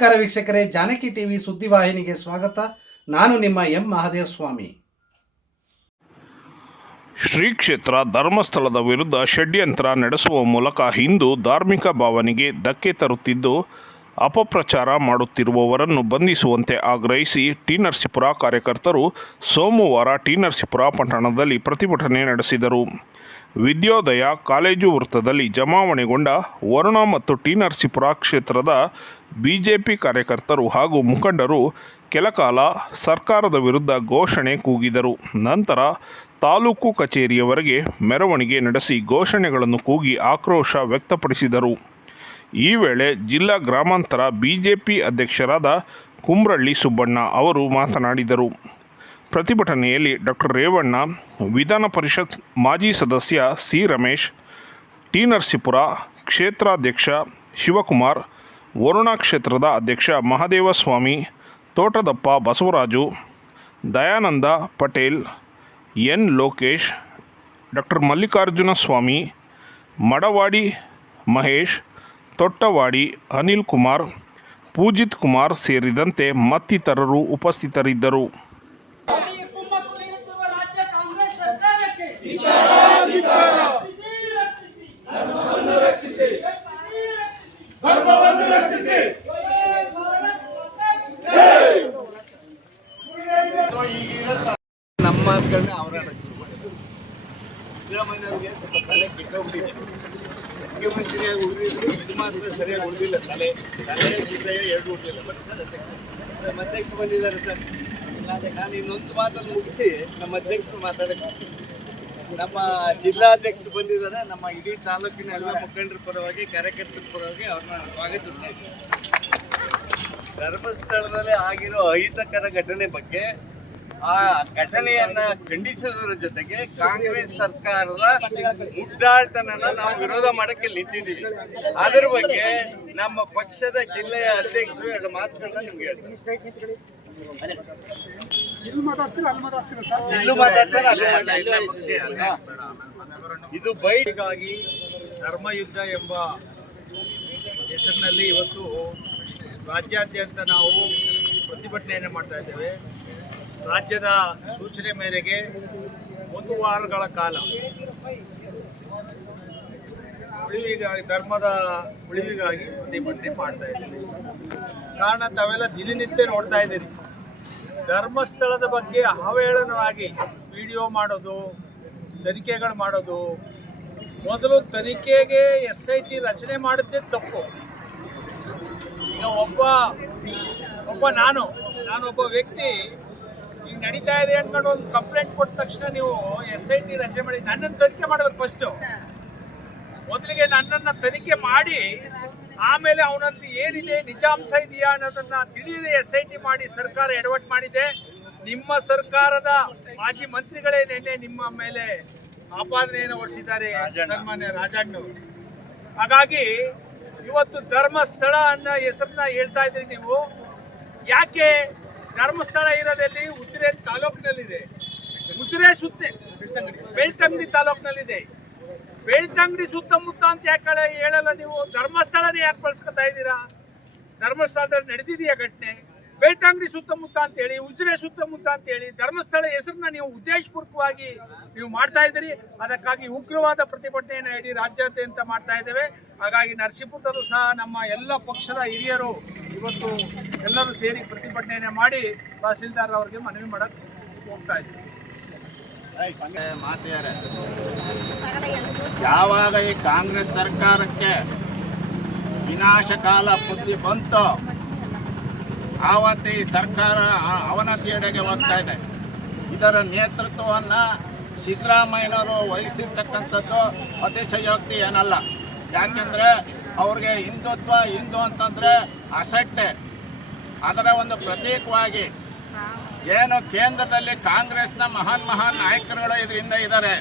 ನಮಸ್ಕಾರ ವೀಕ್ಷಕರೇ, ಜಾನಕಿ ಟಿವಿ ಸುದ್ದಿವಾಹಿನಿಗೆ ಸ್ವಾಗತ. ನಾನು ನಿಮ್ಮ ಎಂ ಮಹಾದೇವ ಸ್ವಾಮಿ ಶ್ರೀ ಕ್ಷೇತ್ರ ಧರ್ಮಸ್ಥಳದ ವಿರುದ್ಧ ಷಡ್ಯಂತ್ರ ನಡೆಸುವ ಮೂಲಕ ಹಿಂದೂ ಧಾರ್ಮಿಕ ಭಾವನೆಗೆ ಧಕ್ಕೆ ತರುತ್ತಿದ್ದು ಅಪಪ್ರಚಾರ ಮಾಡುತ್ತಿರುವವರನ್ನು ಬಂಧಿಸುವಂತೆ ಆಗ್ರಹಿಸಿ ಟಿ ನರಸೀಪುರ ಕಾರ್ಯಕರ್ತರು ಸೋಮವಾರ ಟಿ ನರಸೀಪುರ ಪಟ್ಟಣದಲ್ಲಿ ಪ್ರತಿಭಟನೆ ನಡೆಸಿದರು. ವಿದ್ಯೋದಯ ಕಾಲೇಜು ವೃತ್ತದಲ್ಲಿ ಜಮಾವಣೆಗೊಂಡ ವರುಣ ಮತ್ತು ಟಿ ನರಸೀಪುರ ಕ್ಷೇತ್ರದ ಬಿಜೆಪಿ ಕಾರ್ಯಕರ್ತರು ಹಾಗೂ ಮುಖಂಡರು ಕೆಲಕಾಲ ಸರ್ಕಾರದ ವಿರುದ್ಧ ಘೋಷಣೆ ಕೂಗಿದರು. ನಂತರ ತಾಲೂಕು ಕಚೇರಿಯವರೆಗೆ ಮೆರವಣಿಗೆ ನಡೆಸಿ ಘೋಷಣೆಗಳನ್ನು ಕೂಗಿ ಆಕ್ರೋಶ ವ್ಯಕ್ತಪಡಿಸಿದರು. ಈ ವೇಳೆ ಜಿಲ್ಲಾ ಗ್ರಾಮಾಂತರ ಬಿಜೆಪಿ ಅಧ್ಯಕ್ಷರಾದ ಕುಮ್ರಳ್ಳಿ ಸುಬ್ಬಣ್ಣ ಅವರು ಮಾತನಾಡಿದರು. ಪ್ರತಿಭಟನೆಯಲ್ಲಿ ಡಾಕ್ಟರ್ ರೇವಣ್ಣ, ವಿಧಾನ ಪರಿಷತ್ ಮಾಜಿ ಸದಸ್ಯ ಸಿ. ರಮೇಶ್, ಟಿ. ನರಸೀಪುರ ಕ್ಷೇತ್ರಾಧ್ಯಕ್ಷ ಶಿವಕುಮಾರ್, ವರುಣಾ ಕ್ಷೇತ್ರದ ಅಧ್ಯಕ್ಷ ಮಹದೇವಸ್ವಾಮಿ, ತೋಟದಪ್ಪ ಬಸವರಾಜು, ದಯಾನಂದ ಪಟೇಲ್, ಎನ್. ಲೋಕೇಶ್ ಡಾಕ್ಟರ್ ಮಲ್ಲಿಕಾರ್ಜುನ ಸ್ವಾಮಿ, ಮಡವಾಡಿ ಮಹೇಶ್ ತೊಟ್ಟವಾಡಿ ಅನಿಲ್ ಕುಮಾರ್ ಪೂಜಿತ್ ಕುಮಾರ್ ಸೇರಿದಂತೆ ಮತ್ತಿತರರು ಉಪಸ್ಥಿತರಿದ್ದರು! ನಮ್ಮ ಅವರ ಸ್ವಲ್ಪ ತಲೆ ಕೆಟ್ಟೋಗ್ಬಿಟ್ಟಿದೆ ಮುಖ್ಯಮಂತ್ರಿಯಾಗಿ ಉಳಿದಿದ್ರು ಇದು ಮಾತ್ರ ಸರಿಯಾಗಿ ಉಳಿದಿಲ್ಲ. ತಲೆ ತಲೆ ಜಿಲ್ಲೆಯ ಎರಡು ಉಳಿದಿಲ್ಲ. ಬನ್ನಿ ಸರ್ ಅಧ್ಯಕ್ಷ ನಮ್ಮ ಅಧ್ಯಕ್ಷರು ಬಂದಿದ್ದಾರೆ ಸರ್. ನಾನು ಇನ್ನೊಂದು ಮಾತನ್ನು ಮುಗಿಸಿ ನಮ್ಮ ಅಧ್ಯಕ್ಷರು ಮಾತಾಡಕ್ಕೆ ನಮ್ಮ ಜಿಲ್ಲಾಧ್ಯಕ್ಷರು ಬಂದಿದ್ದಾರೆ. ನಮ್ಮ ಇಡೀ ತಾಲೂಕಿನ ಎಲ್ಲ ಮುಖಂಡರ ಪರವಾಗಿ, ಕಾರ್ಯಕರ್ತರ ಪರವಾಗಿ ಅವ್ರನ್ನ ಸ್ವಾಗತಿಸ್ತಾ ಇದ್ದೀನಿ. ಧರ್ಮಸ್ಥಳದಲ್ಲಿ ಆಗಿರೋ ಅಹಿತಕರ ಘಟನೆ ಬಗ್ಗೆ ಆ ಘಟನೆಯನ್ನ ಖಂಡಿಸೋದ್ರ ಜೊತೆಗೆ ಕಾಂಗ್ರೆಸ್ ಸರ್ಕಾರದ ಮುಡ್ಡಾಳ್ತನನ್ನ ನಾವು ವಿರೋಧ ಮಾಡಕ್ಕೆ ನಿಂತಿದ್ದೀವಿ. ಅದರ ಬಗ್ಗೆ ನಮ್ಮ ಪಕ್ಷದ ಜಿಲ್ಲೆಯ ಅಧ್ಯಕ್ಷರು ಎರಡು ಮಾತುಗಳನ್ನ ನಿಮ್ಗೆ ಹೇಳ್ತಾರೆ ಇಲ್ಲೂ ಮಾತಾಡ್ತಾರೆ. ಇದು ಬೈಕ್ಗಾಗಿ ಹೀಗಾಗಿ ಧರ್ಮಯುದ್ಧ ಎಂಬ ಹೆಸರಿನಲ್ಲಿ ಇವತ್ತು ರಾಜ್ಯಾದ್ಯಂತ ನಾವು ಪ್ರತಿಭಟನೆಯನ್ನು ಮಾಡ್ತಾ ಇದ್ದೇವೆ. ರಾಜ್ಯದ ಸೂಚನೆ ಮೇರೆಗೆ ಒಂದು ವಾರಗಳ ಕಾಲ ಉಳಿವಿಗಾಗಿ, ಧರ್ಮದ ಉಳಿವಿಗಾಗಿ ಪ್ರತಿಭಟನೆ ಮಾಡ್ತಾ ಇದ್ದೀವಿ ಕಾರಣ ತಾವೆಲ್ಲ ದಿನನಿತ್ಯ ನೋಡ್ತಾ ಇದ್ದೀರಿ. ಧರ್ಮಸ್ಥಳದ ಬಗ್ಗೆ ಅವಹೇಳನವಾಗಿ ವಿಡಿಯೋ ಮಾಡೋದು, ತನಿಖೆಗಳು ಮಾಡೋದು, ಮೊದಲು ತನಿಖೆಗೆ ಎಸ್ ಐ ಟಿ ರಚನೆ ಮಾಡಿದ್ದೇ ತಪ್ಪು. ಈಗ ಒಬ್ಬ ಒಬ್ಬ ನಾನು, ನಾನೊಬ್ಬ ವ್ಯಕ್ತಿ ಈಗ ನಡೀತಾ ಇದೆ ಅನ್ಕೊಂಡು ಒಂದು ಕಂಪ್ಲೇಂಟ್ ಕೊಟ್ಟ ತಕ್ಷಣ ನೀವು ಎಸ್ ಐ ಟಿ ರಚನೆ ಮಾಡಿ ನನ್ನನ್ನು ತನಿಖೆ ಮಾಡಬೇಕು ಫಸ್ಟು ಮೊದಲಿಗೆ ನನ್ನನ್ನು ತನಿಖೆ ಮಾಡಿ ಆಮೇಲೆ ಅವನಲ್ಲಿ ಏನಿದೆ ನಿಜಾಂಶ ಇದೆಯಾ ಅನ್ನೋದನ್ನ ತಿಳಿಯದೆ ಎಸ್ ಐ ಟಿ ಮಾಡಿ ಸರ್ಕಾರ ಎಡವಟ್ ಮಾಡಿದೆ. ನಿಮ್ಮ ಸರ್ಕಾರದ ಮಾಜಿ ಮಂತ್ರಿಗಳೇ ನಿನ್ನೆ ನಿಮ್ಮ ಮೇಲೆ ಆಪಾದನೆಯನ್ನು ಹೊರಿಸಿದ್ದಾರೆ ಸನ್ಮಾನ್ಯ ರಾಜಣ್ಣವರು. ಹಾಗಾಗಿ ಇವತ್ತು ಧರ್ಮಸ್ಥಳ ಅನ್ನೋ ಹೆಸರನ್ನ ಹೇಳ್ತಾ ಇದ್ರಿ ನೀವು. ಯಾಕೆ ಧರ್ಮಸ್ಥಳ ಇರೋದಲ್ಲಿ ಉಜಿರೆ ತಾಲೂಕಿನಲ್ಲಿದೆ. ಉಜಿರೆ ಸುತ್ತೆ, ಬೆಳ್ತಂಗಡಿ ತಾಲೂಕಿನಲ್ಲಿದೆ. ಬೆಳ್ತಂಗಡಿ ಸುತ್ತಮುತ್ತ ಅಂತ ಯಾಕೆ ಹೇಳಲ್ಲ ನೀವು? ಧರ್ಮಸ್ಥಳನೇ ಯಾಕೆ ಬಳಸ್ಕೊತಾ ಇದ್ದೀರಾ? ಧರ್ಮಸ್ಥಳದಲ್ಲಿ ನಡೆದಿದೆಯಾ ಘಟನೆ? ಬೆಳ್ತಂಗಡಿ ಸುತ್ತಮುತ್ತ ಅಂತ ಹೇಳಿ, ಉಜಿರೆ ಸುತ್ತಮುತ್ತ ಅಂತ ಹೇಳಿ, ಧರ್ಮಸ್ಥಳ ಹೆಸರನ್ನ ನೀವು ಉದ್ದೇಶಪೂರ್ವಕವಾಗಿ ನೀವು ಮಾಡ್ತಾ ಇದ್ದೀರಿ. ಅದಕ್ಕಾಗಿ ಉಗ್ರವಾದ ಪ್ರತಿಭಟನೆಯನ್ನು ಇಡೀ ರಾಜ್ಯಾದ್ಯಂತ ಮಾಡ್ತಾ ಇದ್ದೇವೆ. ಹಾಗಾಗಿ ನರಸೀಪುರದಲ್ಲೂ ಸಹ ನಮ್ಮ ಎಲ್ಲ ಪಕ್ಷದ ಹಿರಿಯರು ಇವತ್ತು ಎಲ್ಲರೂ ಸೇರಿ ಪ್ರತಿಭಟನೆಯನ್ನು ಮಾಡಿ ತಹಸೀಲ್ದಾರ್ ಅವರಿಗೆ ಮನವಿ ಮಾಡಕ್ಕೆ ಹೋಗ್ತಾ ಇದ್ದೀವಿ. ಯಾವಾಗ ಈ ಕಾಂಗ್ರೆಸ್ ಸರ್ಕಾರಕ್ಕೆ ವಿನಾಶಕಾಲ ಬುದ್ಧಿ ಬಂತೋ ಆವತ್ತು ಈ ಸರ್ಕಾರ ಅವನತಿಯೆಡೆಗೆ ಹೋಗ್ತಾ ಇದೆ. ಇದರ ನೇತೃತ್ವವನ್ನು ಸಿದ್ದರಾಮಯ್ಯನವರು ವಹಿಸಿರ್ತಕ್ಕಂಥದ್ದು ಅತಿಶಯೋಕ್ತಿ ಏನಲ್ಲ. ಯಾಕೆಂದರೆ ಅವ್ರಿಗೆ ಹಿಂದುತ್ವ, ಹಿಂದೂ ಅಂತಂದರೆ ಅಸಟ್ಟೆ ಅದರ ಒಂದು ಪ್ರತೀಕವಾಗಿ ಏನು ಕೇಂದ್ರದಲ್ಲಿ ಕಾಂಗ್ರೆಸ್ನ ಮಹಾನ್ ಮಹಾನ್ ನಾಯಕರುಗಳು ಇದರಿಂದ ಇದ್ದಾರೆ.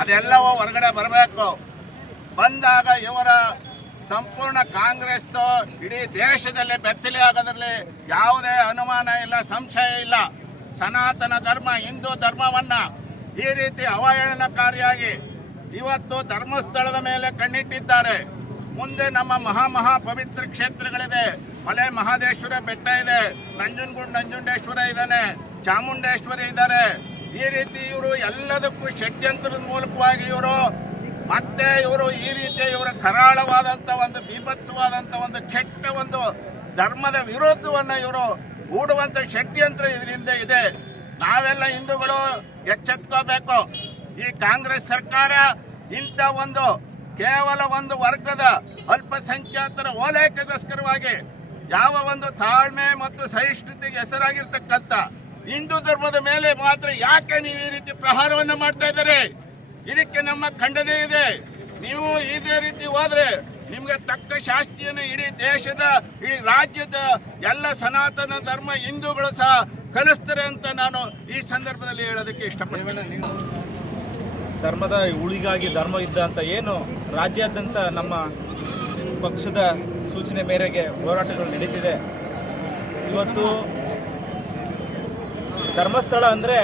ಅದೆಲ್ಲವೂ ಹೊರಗಡೆ ಬರಬೇಕು. ಬಂದಾಗ ಇವರ ಸಂಪೂರ್ಣ ಕಾಂಗ್ರೆಸ್ ಇಡೀ ದೇಶದಲ್ಲಿ ಬೆತ್ತಲೆ ಆಗೋದ್ರಲ್ಲಿ ಯಾವುದೇ ಅನುಮಾನ ಇಲ್ಲ, ಸಂಶಯ ಇಲ್ಲ. ಸನಾತನ ಧರ್ಮ, ಹಿಂದೂ ಧರ್ಮವನ್ನ ಈ ರೀತಿ ಅವಹೇಳನಕಾರಿಯಾಗಿ ಇವತ್ತು ಧರ್ಮಸ್ಥಳದ ಮೇಲೆ ಕಣ್ಣಿಟ್ಟಿದ್ದಾರೆ. ಮುಂದೆ ನಮ್ಮ ಮಹಾ ಮಹಾ ಪವಿತ್ರ ಕ್ಷೇತ್ರಗಳಿದೆ. ಮಲೆ ಮಹಾದೇಶ್ವರ ಬೆಟ್ಟ ಇದೆ. ನಂಜನಗೂಡು ನಂಜುಂಡೇಶ್ವರ ಇದ್ದಾನೆ. ಚಾಮುಂಡೇಶ್ವರಿ ಇದ್ದಾರೆ. ಈ ರೀತಿ ಇವರು ಎಲ್ಲದಕ್ಕೂ ಷಡ್ಯಂತ್ರದ ಮೂಲಕವಾಗಿ ಇವರು ಮತ್ತೆ ಇವರು ಈ ರೀತಿ ಇವರ ಕರಾಳವಾದಂಥ ಒಂದು ಬೀಭತ್ಸವಾದಂಥ ಒಂದು ಕೆಟ್ಟ ಒಂದು ಧರ್ಮದ ವಿರೋಧವನ್ನು ಇವರು ಹೂಡುವಂಥ ಷಡ್ಯಂತ್ರ ಇದರಿಂದ ಇದೆ. ನಾವೆಲ್ಲ ಹಿಂದೂಗಳು ಎಚ್ಚೆತ್ಕೋಬೇಕು. ಈ ಕಾಂಗ್ರೆಸ್ ಸರ್ಕಾರ ಇಂಥ ಒಂದು ಕೇವಲ ಒಂದು ವರ್ಗದ ಅಲ್ಪಸಂಖ್ಯಾತರ ಓಲೈಕೆಗೋಸ್ಕರವಾಗಿ ಯಾವ ಒಂದು ತಾಳ್ಮೆ ಮತ್ತು ಸಹಿಷ್ಣುತೆಗೆ ಹೆಸರಾಗಿರ್ತಕ್ಕಂಥ ಹಿಂದೂ ಧರ್ಮದ ಮೇಲೆ ಮಾತ್ರ ಯಾಕೆ ನೀವು ಈ ರೀತಿ ಪ್ರಹಾರವನ್ನು ಮಾಡ್ತಾ ಇದ್ದಾರೆ? ಇದಕ್ಕೆ ನಮ್ಮ ಖಂಡನೆ ಇದೆ. ನೀವು ಇದೇ ರೀತಿ ಹೋದ್ರೆ ನಿಮ್ಗೆ ತಕ್ಕ ಶಾಸ್ತಿಯನ್ನು ಇಡೀ ದೇಶದ, ಇಡೀ ರಾಜ್ಯದ ಎಲ್ಲ ಸನಾತನ ಧರ್ಮ ಹಿಂದೂಗಳು ಸಹ ಕಲಿಸ್ತಾರೆ ಅಂತ ನಾನು ಈ ಸಂದರ್ಭದಲ್ಲಿ ಹೇಳೋದಕ್ಕೆ ಇಷ್ಟಪಡ್ತೀನಿ. ಧರ್ಮದ ಉಳಿಗಾಗಿ ಧರ್ಮ ಇದ್ದ ಅಂತ ಏನು ರಾಜ್ಯಾದ್ಯಂತ ನಮ್ಮ ಪಕ್ಷದ ಸೂಚನೆ ಮೇರೆಗೆ ಹೋರಾಟಗಳು ನಡೀತಿದೆ. ಇವತ್ತು ಧರ್ಮಸ್ಥಳ ಅಂದರೆ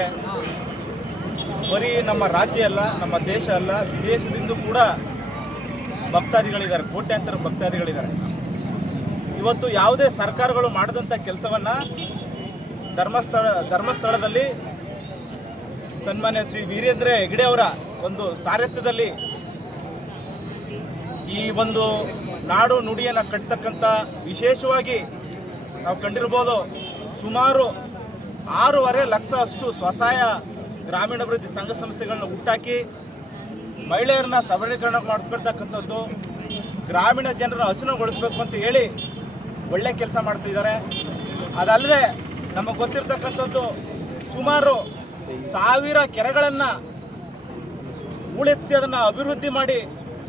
ಬರೀ ನಮ್ಮ ರಾಜ್ಯ ಅಲ್ಲ, ನಮ್ಮ ದೇಶ ಅಲ್ಲ, ವಿದೇಶದಿಂದ ಕೂಡ ಭಕ್ತಾದಿಗಳಿದ್ದಾರೆ, ಕೋಟ್ಯಾಂತರ ಭಕ್ತಾದಿಗಳಿದ್ದಾರೆ. ಇವತ್ತು ಯಾವುದೇ ಸರ್ಕಾರಗಳು ಮಾಡಿದಂಥ ಕೆಲಸವನ್ನು ಧರ್ಮಸ್ಥಳ, ಧರ್ಮಸ್ಥಳದಲ್ಲಿ ಸನ್ಮಾನ್ಯ ಶ್ರೀ ವೀರೇಂದ್ರ ಹೆಗ್ಡೆ ಅವರ ಒಂದು ಸಾರಥ್ಯದಲ್ಲಿ ಈ ಒಂದು ನಾಡು ನುಡಿಯನ್ನು ಕಟ್ಟತಕ್ಕಂಥ ವಿಶೇಷವಾಗಿ ನಾವು ಕಂಡಿರ್ಬೋದು ಸುಮಾರು ಆರೂವರೆ ಲಕ್ಷ ಅಷ್ಟು ಸ್ವಸಹಾಯ ಗ್ರಾಮೀಣಾಭಿವೃದ್ಧಿ ಸಂಘ ಸಂಸ್ಥೆಗಳನ್ನ ಹುಟ್ಟಾಕಿ ಮಹಿಳೆಯರನ್ನ ಸಬಲೀಕರಣ ಮಾಡ್ಕೊಳ್ತಕ್ಕಂಥದ್ದು ಗ್ರಾಮೀಣ ಜನರ ಹಸುನಗೊಳಿಸ್ಬೇಕು ಅಂತ ಹೇಳಿ ಒಳ್ಳೆ ಕೆಲಸ ಮಾಡ್ತಿದ್ದಾರೆ. ಅದಲ್ಲದೆ ನಮಗೆ ಗೊತ್ತಿರ್ತಕ್ಕಂಥದ್ದು ಸುಮಾರು ಸಾವಿರ ಕೆರೆಗಳನ್ನು ಹೂಳೆತ್ತಿ ಅದನ್ನು ಅಭಿವೃದ್ಧಿ ಮಾಡಿ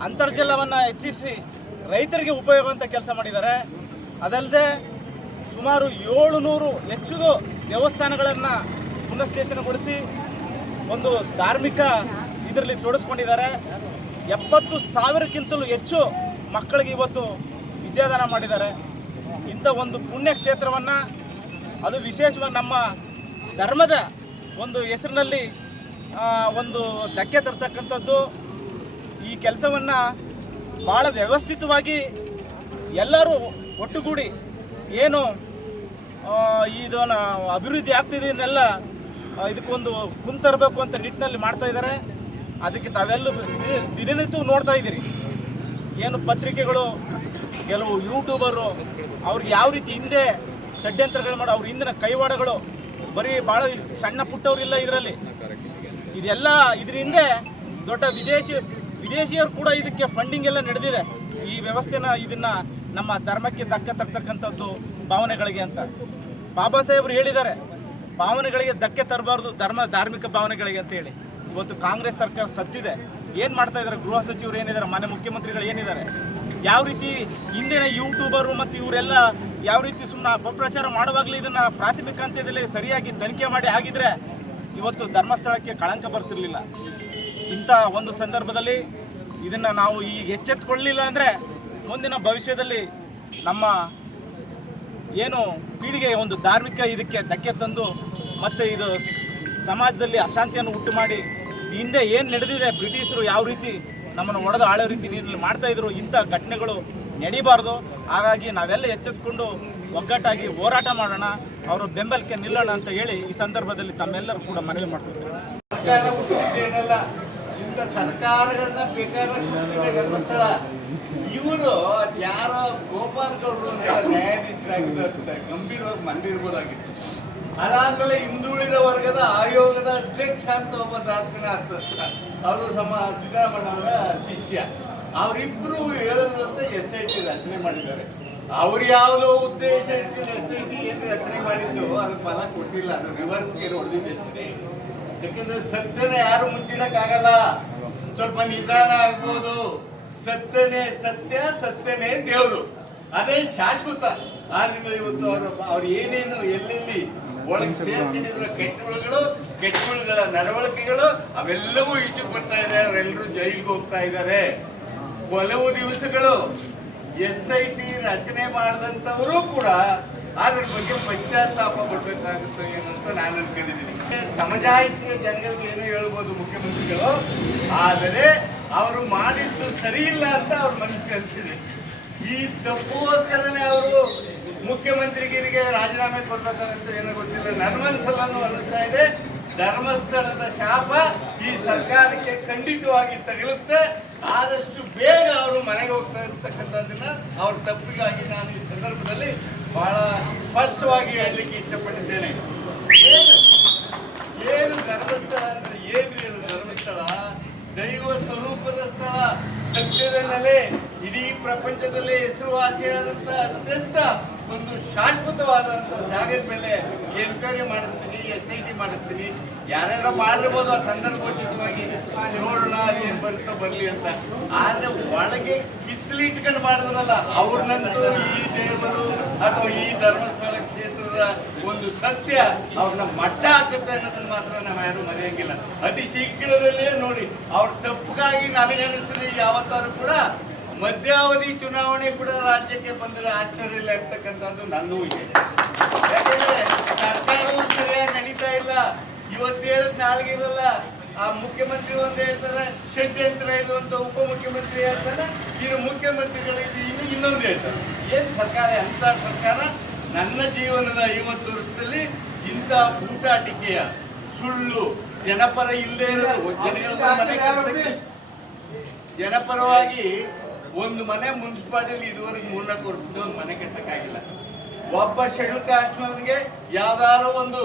ಅಂತರ್ಜಲವನ್ನು ಹೆಚ್ಚಿಸಿ ರೈತರಿಗೆ ಉಪಯೋಗ ಅಂತ ಕೆಲಸ ಮಾಡಿದ್ದಾರೆ. ಅದಲ್ಲದೆ ಸುಮಾರು ಏಳು ನೂರು ಹೆಚ್ಚು ದೇವಸ್ಥಾನಗಳನ್ನು ಪುನಶ್ಚೇತನಗೊಳಿಸಿ ಒಂದು ಧಾರ್ಮಿಕ ಇದರಲ್ಲಿ ತೊಡಸ್ಕೊಂಡಿದ್ದಾರೆ. ಎಪ್ಪತ್ತು ಸಾವಿರಕ್ಕಿಂತಲೂ ಹೆಚ್ಚು ಮಕ್ಕಳಿಗೆ ಇವತ್ತು ವಿದ್ಯಾದಾನ ಮಾಡಿದ್ದಾರೆ. ಇಂಥ ಒಂದು ಪುಣ್ಯ ಕ್ಷೇತ್ರವನ್ನು ಅದು ವಿಶೇಷವಾಗಿ ನಮ್ಮ ಧರ್ಮದ ಒಂದು ಹೆಸರಿನಲ್ಲಿ ಒಂದು ಧಕ್ಕೆ ತರ್ತಕ್ಕಂಥದ್ದು. ಈ ಕೆಲಸವನ್ನು ಭಾಳ ವ್ಯವಸ್ಥಿತವಾಗಿ ಎಲ್ಲರೂ ಒಟ್ಟುಗೂಡಿ ಏನು ಇದನ್ನು ಇದು ಅಭಿವೃದ್ಧಿ ಆಗ್ತಿದೆ ಇದನ್ನೆಲ್ಲ ಆ, ಇದಕ್ಕೊಂದು ಕುಂತರಬೇಕು ಅಂತ ನಿಟ್ಟಿನಲ್ಲಿ ಮಾಡ್ತಾ ಇದ್ದಾರೆ. ಅದಕ್ಕೆ ತಾವೆಲ್ಲೂ ದಿನನಿತ್ಯ ನೋಡ್ತಾ ಇದ್ದೀರಿ. ಏನು ಪತ್ರಿಕೆಗಳು, ಕೆಲವು ಯೂಟ್ಯೂಬರು ಅವ್ರಿಗೆ ಯಾವ ರೀತಿ ಹಿಂದೆ ಷಡ್ಯಂತ್ರಗಳು ಮಾಡೋ, ಅವ್ರ ಹಿಂದಿನ ಕೈವಾಡಗಳು, ಬರೀ ಭಾಳ ಸಣ್ಣ ಪುಟ್ಟವರಿಲ್ಲ ಇದರಲ್ಲಿ. ಇದೆಲ್ಲ ಇದ್ರ ಹಿಂದೆ ದೊಡ್ಡ ವಿದೇಶಿ ವಿದೇಶಿಯರು ಕೂಡ ಇದಕ್ಕೆ ಫಂಡಿಂಗ್ ಎಲ್ಲ ನಡೆದಿದೆ. ಈ ವ್ಯವಸ್ಥೆನ, ಇದನ್ನ ನಮ್ಮ ಧರ್ಮಕ್ಕೆ ತಕ್ಕ ತರ್ತಕ್ಕಂಥದ್ದು ಭಾವನೆಗಳಿಗೆ ಅಂತ. ಬಾಬಾ ಸಾಹೇಬ್ರು ಹೇಳಿದ್ದಾರೆ ಭಾವನೆಗಳಿಗೆ ಧಕ್ಕೆ ತರಬಾರ್ದು, ಧರ್ಮ ಧಾರ್ಮಿಕ ಭಾವನೆಗಳಿಗೆ ಅಂತ ಹೇಳಿ. ಇವತ್ತು ಕಾಂಗ್ರೆಸ್ ಸರ್ಕಾರ ಸತ್ತಿದೆ. ಏನು ಮಾಡ್ತಾ ಇದ್ದಾರೆ ಗೃಹ ಸಚಿವರು ಏನಿದ್ದಾರೆ ಮನೆ ಮುಖ್ಯಮಂತ್ರಿಗಳು ಏನಿದ್ದಾರೆ ಯಾವ ರೀತಿ ಹಿಂದಿನ ಯೂಟ್ಯೂಬರು ಮತ್ತು ಇವರೆಲ್ಲ ಯಾವ ರೀತಿ ಸುಮ್ಮನೆ ಅಪಪ್ರಚಾರ ಮಾಡುವಾಗಲೇ ಇದನ್ನು ಪ್ರಾಥಮಿಕ ಹಂತದಲ್ಲಿ ಸರಿಯಾಗಿ ತನಿಖೆ ಮಾಡಿ ಆಗಿದ್ರೆ ಇವತ್ತು ಧರ್ಮಸ್ಥಳಕ್ಕೆ ಕಳಂಕ ಬರ್ತಿರಲಿಲ್ಲ. ಇಂಥ ಒಂದು ಸಂದರ್ಭದಲ್ಲಿ ಇದನ್ನು ನಾವು ಈಗ ಎಚ್ಚೆತ್ತುಕೊಳ್ಳಲಿಲ್ಲ ಅಂದರೆ ಮುಂದಿನ ಭವಿಷ್ಯದಲ್ಲಿ ನಮ್ಮ ಏನು ಪೀಳಿಗೆ ಒಂದು ಧಾರ್ಮಿಕ ಇದಕ್ಕೆ ಧಕ್ಕೆ ತಂದು ಮತ್ತೆ ಇದು ಸಮಾಜದಲ್ಲಿ ಅಶಾಂತಿಯನ್ನು ಉಂಟು ಮಾಡಿ ಹಿಂದೆ ಏನು ನಡೆದಿದೆ ಬ್ರಿಟಿಷರು ಯಾವ ರೀತಿ ನಮ್ಮನ್ನು ಒಡೆದು ಆಳೋ ರೀತಿ ನೀರಲ್ಲಿ ಮಾಡ್ತಾಯಿದ್ರು ಇಂಥ ಘಟನೆಗಳು ನಡೀಬಾರ್ದು. ಹಾಗಾಗಿ ನಾವೆಲ್ಲ ಎಚ್ಚೆತ್ಕೊಂಡು ಒಗ್ಗಟ್ಟಾಗಿ ಹೋರಾಟ ಮಾಡೋಣ, ಅವರ ಬೆಂಬಲಕ್ಕೆ ನಿಲ್ಲೋಣ ಅಂತ ಹೇಳಿ ಈ ಸಂದರ್ಭದಲ್ಲಿ ತಮ್ಮೆಲ್ಲರೂ ಕೂಡ ಮನವಿ ಮಾಡ್ತಾರೆ ಸರ್ಕಾರ ಹುಟ್ಟಿದ್ದೇನಲ್ಲ ಇಂಥ ಸರ್ಕಾರಗಳನ್ನ ಬೇಕಾದ್ರೆ ಸೃಷ್ಟಿಸಿದೆ ಧರ್ಮಸ್ಥಳ ಇವರು ಯಾರೋ ಗೋಪಾಲ್ ಗೌಡರು ಗಂಭೀರವಾಗಿ ಅದಾದ್ಮೇಲೆ ಹಿಂದುಳಿದ ವರ್ಗದ ಆಯೋಗದ ಅಧ್ಯಕ್ಷ ಅಂತ ಒಬ್ಬ ದಾರ್ಶನ ಅವರು ಸಮ ಸಿದ್ದರಾಮಣ್ಣವರ ಶಿಷ್ಯ. ಅವರಿಬ್ರು ಹೇಳಿದ್ರಂತ ಎಸ್ ಐ ಟಿ ರಚನೆ ಮಾಡಿದ್ದಾರೆ. ಅವ್ರು ಯಾವುದೋ ಉದ್ದೇಶ ಇಟ್ಟು ಎಸ್ ಐ ಟಿ ಏನು ರಚನೆ ಮಾಡಿದ್ದು ಅದು ಫಲ ಕೊಟ್ಟಿಲ್ಲ. ಅದು ರಿವರ್ಸ್ಗೆ ಹೊಡೆದಿದೆ ಸರಿ. ಯಾಕಂದ್ರೆ ಸತ್ಯನ ಯಾರು ಮುಚ್ಚಿಡಕ್ಕಾಗಲ್ಲ ಸ್ವಲ್ಪ ನಿಧಾನ ಆಗ್ಬೋದು. ಸತ್ಯನೇ ಸತ್ಯ, ಸತ್ಯನೇ ದೇವರು. ಅದೇ ಶಾಶ್ವತ. ಆದ್ರಿಂದ ಇವತ್ತು ಅವರು ಅವ್ರು ಏನೇನು ಎಲ್ಲೆಲ್ಲಿ ಕೆಟ್ಟುಗಳು ಕೆಟ್ಟುಗಳ ನಡವಳಿಕೆಗಳು ಅವೆಲ್ಲವೂ ಈಚೆಗೆ ಬರ್ತಾ ಇದೆ ಅವರೆಲ್ಲರೂ ಜೈಲಿಗೆ ಹೋಗ್ತಾ ಇದ್ದಾರೆ. ಕೆಲವು ದಿವಸಗಳು ಎಸ್ ಐ ಟಿ ರಚನೆ ಮಾಡಿದಂಥವರು ಕೂಡ ಅದ್ರ ಬಗ್ಗೆ ಪಶ್ಚಾತ್ತಾಪ ಪಡ್ಬೇಕಾಗುತ್ತೆ ಏನು ಅಂತ ನಾನು ಅನ್ಕೊಂಡಿದ್ದೀನಿ. ಸಮಜಾಯಿಸಿದ ಜನಗಳಿಗೆ ಏನು ಹೇಳ್ಬೋದು ಮುಖ್ಯಮಂತ್ರಿಗಳು? ಆದರೆ ಅವರು ಮಾಡಿದ್ದು ಸರಿ ಇಲ್ಲ ಅಂತ ಅವ್ರ ಮನಸ್ಸಿಗೆ ಅನಿಸಿದೆ. ಈ ತಪ್ಪುಗೋಸ್ಕರನೇ ಮುಖ್ಯಮಂತ್ರಿಗಿರಿಗೆ ರಾಜೀನಾಮೆ ಕೊಡ್ಬೇಕಾಗತ್ತೆ ಏನೋ ಗೊತ್ತಿಲ್ಲ. ಮನಸ್ಸಲ್ಲೂ ಅನ್ನಿಸ್ತಾ ಇದೆ. ಧರ್ಮಸ್ಥಳದ ಶಾಪ ಈ ಸರ್ಕಾರಕ್ಕೆ ಖಂಡಿತವಾಗಿ ತಗಲುತ್ತೆ. ಆದಷ್ಟು ಬೇಗ ಅವರು ಮನೆಗೆ ಹೋಗ್ತಾ ಇರ್ತಕ್ಕಂಥದ್ದನ್ನ ಅವ್ರ ತಪ್ಪಿಗಾಗಿ ನಾನು ಈ ಸಂದರ್ಭದಲ್ಲಿ ಬಹಳ ಸ್ಪಷ್ಟವಾಗಿ ಹೇಳಲಿಕ್ಕೆ ಇಷ್ಟಪಟ್ಟಿದ್ದೇನೆ. ಏನು? ಧರ್ಮಸ್ಥಳ ಅಂದ್ರೆ ಏನು ಧರ್ಮಸ್ಥಳ? ದೈವ ಸ್ವರೂಪದ ಸ್ಥಳ, ಸತ್ಯದ ನೆಲೆ. ಇಡೀ ಪ್ರಪಂಚದಲ್ಲೇ ಹೆಸರುವಾಸಿಯಾದಂತ ಅತ್ಯಂತ ಒಂದು ಶಾಶ್ವತವಾದಂತ ಜಾಗದ ಮೇಲೆ ಎನ್ಕ್ವೈರಿ ಮಾಡಿಸ್ತೀನಿ ಎಸ್ ಐ ಟಿ ಮಾಡಿಸ್ತೀನಿ. ಯಾರ್ಯಾರೋ ಮಾಡಿರ್ಬೋದು ಆ ಸಂದರ್ಭೋಚಿತವಾಗಿ ನೋಡೋಣ ಏನ್ ಬರುತ್ತೋ ಬರ್ಲಿ ಅಂತ. ಆದ್ರೆ ಒಳಗೆ ಕಿತ್ತಲಿ ಇಟ್ಕೊಂಡು ಮಾಡಿದ್ರಲ್ಲ, ಅವ್ರನ್ನಂತೂ ಈ ದೇವರು ಅಥವಾ ಈ ಧರ್ಮಸ್ಥಳ ಕ್ಷೇತ್ರದ ಒಂದು ಸತ್ಯ ಅವ್ರನ್ನ ಮಟ್ಟ ಹಾಕುತ್ತೆ ಅನ್ನೋದನ್ನ ಮಾತ್ರ ನಾವು ಯಾರು ಮರೆಯಂಗಿಲ್ಲ. ಅತಿ ಶೀಘ್ರದಲ್ಲೇ ನೋಡಿ, ಅವ್ರ ತಪ್ಪಿಗಾಗಿ ನನಗನ್ನಿಸ್ತದೆ ಯಾವತ್ತಾದ್ರೂ ಕೂಡ ಮಧ್ಯಾವಧಿ ಚುನಾವಣೆ ಕೂಡ ರಾಜ್ಯಕ್ಕೆ ಬಂದರೆ ಆಶ್ಚರ್ಯ ಇಲ್ಲ ಇರ್ತಕ್ಕಂಥದ್ದು ನನ್ನ ಊಹೆ ಯಾಕೆಂದ್ರೆ ಸರ್ಕಾರವು ಸರಿಯಾಗಿ ನಡೀತಾ ಇಲ್ಲ. ಇವತ್ತು ಹೇಳದ್ ನಾಳೆಗೆ ಇರಲ್ಲ ಆ ಮುಖ್ಯಮಂತ್ರಿ ಒಂದು ಹೇಳ್ತಾರೆ, ಷಡ್ಯಂತ್ರ ಇದು ಅಂತ ಉಪಮುಖ್ಯಮಂತ್ರಿ ಹೇಳ್ತಾರೆ, ಇನ್ನು ಮುಖ್ಯಮಂತ್ರಿಗಳು ಇದು ಇನ್ನು ಇನ್ನೊಂದು ಹೇಳ್ತಾರೆ. ಏನ್ ಸರ್ಕಾರ ಅಂತ ಸರ್ಕಾರ? ನನ್ನ ಜೀವನದ ಐವತ್ತು ವರ್ಷದಲ್ಲಿ ಇಂಥ ಊಟಾಟಿಕೆಯ ಸುಳ್ಳು ಜನಪರ ಇಲ್ಲದೆ ಇರೋದು. ಜನಪರವಾಗಿ ಒಂದು ಮನೆ ಮುನ್ಸಿಪಾಲ್ಟಿಲಿ ಇದುವರೆಗೆ ಮೂರ್ನಾಲ್ಕು ವರ್ಷದ ಒಂದು ಮನೆ ಕಟ್ಟಕ್ಕಾಗಿಲ್ಲ. ಒಬ್ಬ ಶೆಡ್ಯೂಲ್ ಕಾಸ್ಟ್ನವನಿಗೆ ಯಾವ್ದಾದ್ರು ಒಂದು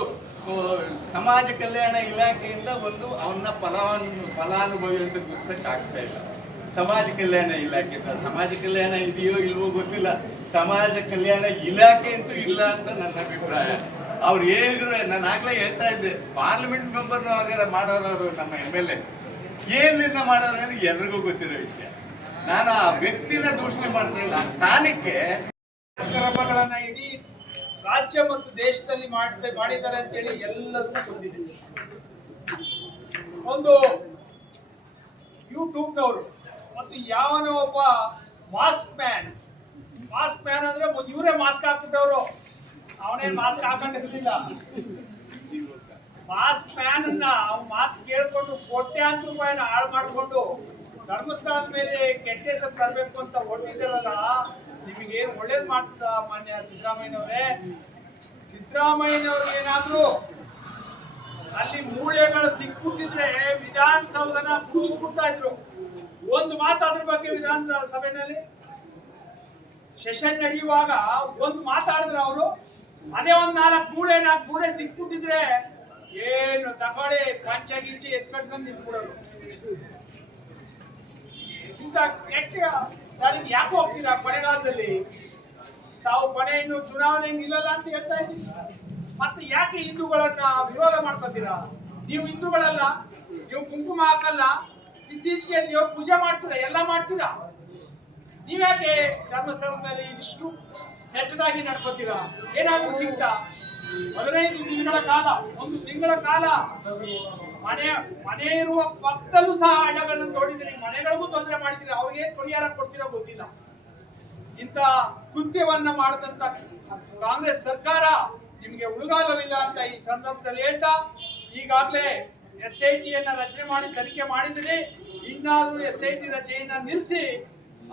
ಸಮಾಜ ಕಲ್ಯಾಣ ಇಲಾಖೆಯಿಂದ ಒಂದು ಅವನ್ನ ಫಲಾನು, ಫಲಾನುಭವಿ ಅಂತ ಗುರ್ಸಕ್ ಆಗ್ತಾ ಇಲ್ಲ. ಸಮಾಜ ಕಲ್ಯಾಣ ಇಲಾಖೆಯಿಂದ ಸಮಾಜ ಕಲ್ಯಾಣ ಇದೆಯೋ ಇಲ್ವೋ ಗೊತ್ತಿಲ್ಲ. ಸಮಾಜ ಕಲ್ಯಾಣ ಇಲಾಖೆ ಅಂತೂ ಇಲ್ಲ ಅಂತ ನನ್ನ ಅಭಿಪ್ರಾಯ. ಅವ್ರು ಏನಿದ್ರು ನಾನು ಆಗ್ಲೇ ಹೇಳ್ತಾ ಇದ್ದೆ, ಪಾರ್ಲಿಮೆಂಟ್ ಮೆಂಬರ್ನ ಆಗ ಮಾಡೋರು ನಮ್ಮ ಎಂ ಎಲ್ ಎ? ಏನಿಂದ ಮಾಡೋರು ಎಲ್ರಿಗೂ ಗೊತ್ತಿರೋ ವಿಷಯ. ನಾನು ಆ ವ್ಯಕ್ತಿನ ದೂಷಣೆ ಮಾಡ್ತಾ ಇಲ್ಲ. ಸ್ಥಾನಕ್ಕೆ ಕಾರ್ಯಕ್ರಮಗಳನ್ನ ಇಡೀ ರಾಜ್ಯ ಮತ್ತು ದೇಶದಲ್ಲಿ ಮಾಡ್ತಾ ಮಾಡಿದ್ದಾರೆ ಅಂತೇಳಿ ಎಲ್ಲರಿಗೂ ಬಂದಿದ್ದೀನಿ ಒಂದು ಯೂಟ್ಯೂಬ್ನವರು ಮತ್ತು ಯಾವನೋ ಒಬ್ಬ ಮಾಸ್ಕ್ ಮ್ಯಾನ್ ಮಾಸ್ಕ್ ಮ್ಯಾನ್ ಅಂದ್ರೆ ಇವರೇ ಮಾಸ್ಕ್ ಹಾಕ್ಬಿಟ್ಟವರು. ಅವನೇನ್ ಮಾಸ್ಕ್ ಹಾಕೊಂಡಿರ್ಲಿಲ್ಲ ಮಾಸ್ಕ್ ಮ್ಯಾನ್ ಅನ್ನ ಅವ್ನ ಮಾತು ಕೇಳ್ಕೊಂಡು ಕೋಟ್ಯಾಂತರ ರೂಪಾಯಿನ ಹಾಳು ಮಾಡಿಕೊಂಡು ಧರ್ಮಸ್ಥಳದ ಮೇಲೆ ಕೆಟ್ಟ ಹೆಸರು ತರಬೇಕು ಅಂತ ಹೊರಟಿದ್ದೀರಲ್ಲ, ನಿಮಗೇನು ಒಳ್ಳೇದು ಮಾಡ್ತದ ಮಾನ್ಯ ಸಿದ್ದರಾಮಯ್ಯನವರೇ? ಸಿದ್ದರಾಮಯ್ಯನವ್ರಿಗೆ ಏನಾದರೂ ಅಲ್ಲಿ ಮೂಳೆಗಳು ಸಿಕ್ಬಿಟ್ಟಿದ್ರೆ ವಿಧಾನಸೌಧನ ಕೂಡಿಸ್ಬಿಡ್ತಾ ಇದ್ರು. ಒಂದು ಮಾತು ಅದ್ರ ಬಗ್ಗೆ ವಿಧಾನ ಸಭೆಯಲ್ಲಿ ಸೆಷನ್ ನಡೆಯುವಾಗ ಒಂದು ಮಾತಾಡಿದ್ರು ಅವರು ಅದೇ ಒಂದು ನಾಲ್ಕು ಮೂಳೆ ನಾಲ್ಕು ಮೂಳೆ ಸಿಕ್ಬಿಟ್ಟಿದ್ರೆ ಏನು ತಗೊಳ್ಳಿ, ಪಂಚ ಗಿಂಚಿ ಎತ್ಕೊಂಡು ನಿಂತ್ಬಿಡೋರು. ಇಂಥ ಕೆಟ್ಟ ನನಗೆ ಯಾಕೆ ಹೋಗ್ತೀರಾ? ಕೊನೆಗಾಲದಲ್ಲಿ ತಾವು ಕೊನೆ ಇನ್ನು ಚುನಾವಣೆ ನಿಲ್ಲಲ್ಲ ಅಂತ ಹೇಳ್ತಾ ಇದ್ದೀವಿ ಮತ್ತೆ ಯಾಕೆ ಹಿಂದೂಗಳನ್ನ ವಿರೋಧ ಮಾಡ್ಕೊತೀರಾ? ನೀವು ಹಿಂದೂಗಳಲ್ಲ, ನೀವು ಕುಂಕುಮ ಹಾಕಲ್ಲ, ಇತ್ತೀಚೆಗೆ ದೇವ್ರ ಪೂಜೆ ಮಾಡ್ತೀರಾ, ಎಲ್ಲ ಮಾಡ್ತೀರಾ? ನೀವ್ಯಾಕೆ ಧರ್ಮಸ್ಥಳದಲ್ಲಿ ಇದಿಷ್ಟು ಕೆಟ್ಟದಾಗಿ ನಡ್ಕೋತೀರಾ? ಏನಾದ್ರೂ ಸಿಗ್ತಾ? ಹದಿನೈದು ದಿನಗಳ ಕಾಲ, ಒಂದು ತಿಂಗಳ ಕಾಲ. ಮನೆ ಮನೆ ಇರುವ ಪಕ್ಕದಲ್ಲೂ ಸಹ ಅಡ್ಡಗಳನ್ನು ತೋಡಿದಿರಿ ಮನೆಗಳಿಗೂ ತೊಂದರೆ ಮಾಡಿದಿರಿ ಅವ್ರಿಗೆ ಪರಿಹಾರ ಕೊಡ್ತಿರೋ ಗೊತ್ತಿಲ್ಲ. ಇಂಥ ಕೃತ್ಯವನ್ನ ಮಾಡಿದಂತ ಕಾಂಗ್ರೆಸ್ ಸರ್ಕಾರ ನಿಮಗೆ ಉಳುಗಾಲವಿಲ್ಲ ಅಂತ ಈ ಸಂದರ್ಭದಲ್ಲಿ ಹೇಳ್ತಾ, ಈಗಾಗಲೇ ಎಸ್ ಐ ಟಿಯನ್ನ ರಚನೆ ಮಾಡಿ ತನಿಖೆ ಮಾಡಿದಿರಿ ಇನ್ನಾದ್ರೂ ಎಸ್ ಐ ಟಿ ರಚನೆಯನ್ನ ನಿಲ್ಲಿಸಿ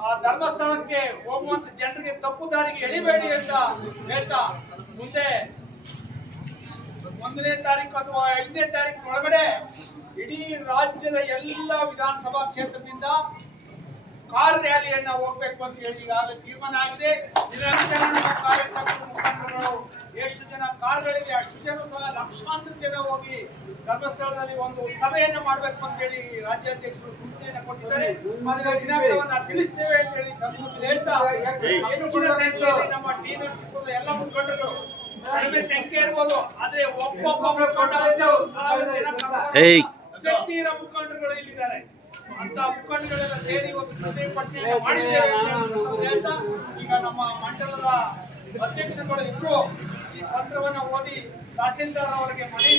ಆ ಧರ್ಮಸ್ಥಳಕ್ಕೆ ಹೋಗುವಂತ ಜನರಿಗೆ ತಪ್ಪು ದಾರಿಗೆ ಎಳಿಬೇಡಿ ಅಂತ ಹೇಳ್ತಾ, ಮುಂದೆ ಒಂದನೇ ತಾರೀಕು ಅಥವಾ ಐದನೇ ತಾರೀಕು ಒಳಗಡೆ ಇಡೀ ರಾಜ್ಯದ ಎಲ್ಲ ವಿಧಾನಸಭಾ ಕ್ಷೇತ್ರದಿಂದ ಕಾರ್ ರ್ಯಾಲಿಯನ್ನ ಹೋಗ್ಬೇಕು ಅಂತ ಹೇಳಿ ಈಗಾಗಲೇ ತೀರ್ಮಾನ ಆಗಿದೆ. ಕಾರ್ಯಕರ್ತರು ಮುಖಂಡರು ಎಷ್ಟು ಜನ ಕಾರ್ಗಳಿವೆ ಅಷ್ಟು ಜನ ಸಹ ಲಕ್ಷಾಂತರ ಜನ ಹೋಗಿ ಧರ್ಮಸ್ಥಳದಲ್ಲಿ ಒಂದು ಸಭೆಯನ್ನ ಮಾಡಬೇಕು ಅಂತ ಹೇಳಿ ರಾಜ್ಯಾಧ್ಯಕ್ಷರು ಸೂಚನೆಯನ್ನ ಕೊಟ್ಟಿದ್ದಾರೆ. ಅದರ ದಿನಾಂಕವನ್ನು ತಿಳಿಸ್ತೇವೆ ಅಂತ ಹೇಳಿ ಸಂಸ್ಕೃತಿ ಹೇಳ್ತಾ, ಹೆಚ್ಚಿನ ಸಂಖ್ಯೆಯಲ್ಲಿ ನಮ್ಮ ಟೀಮ್ ಎಲ್ಲ ಮುಖಂಡರು ಕಡಿಮೆ ಸಂಖ್ಯೆ ಇರ್ಬೋದು ಆದ್ರೆ ಸಾವಿರ ಜನ ಶಕ್ತಿ ಇರೋ ಮುಖಂಡರುಗಳು ಇಲ್ಲಿದ್ದಾರೆ. ಅಂತ ಮುಖಂಡಗಳೆಲ್ಲ ಸೇರಿ ಒಂದು ಪ್ರತಿಭಟನೆ ಮಾಡಿದ್ದೇವೆ ಅಂತ ಹೇಳ್ತಾ ಈಗ ನಮ್ಮ ಮಂಡಲದ ಅಧ್ಯಕ್ಷರುಗಳು ಇಬ್ರು ಈ ಪತ್ರವನ್ನ ಓದಿ ತಹಸೀಲ್ದಾರ್ ಅವರಿಗೆ ಮನವಿ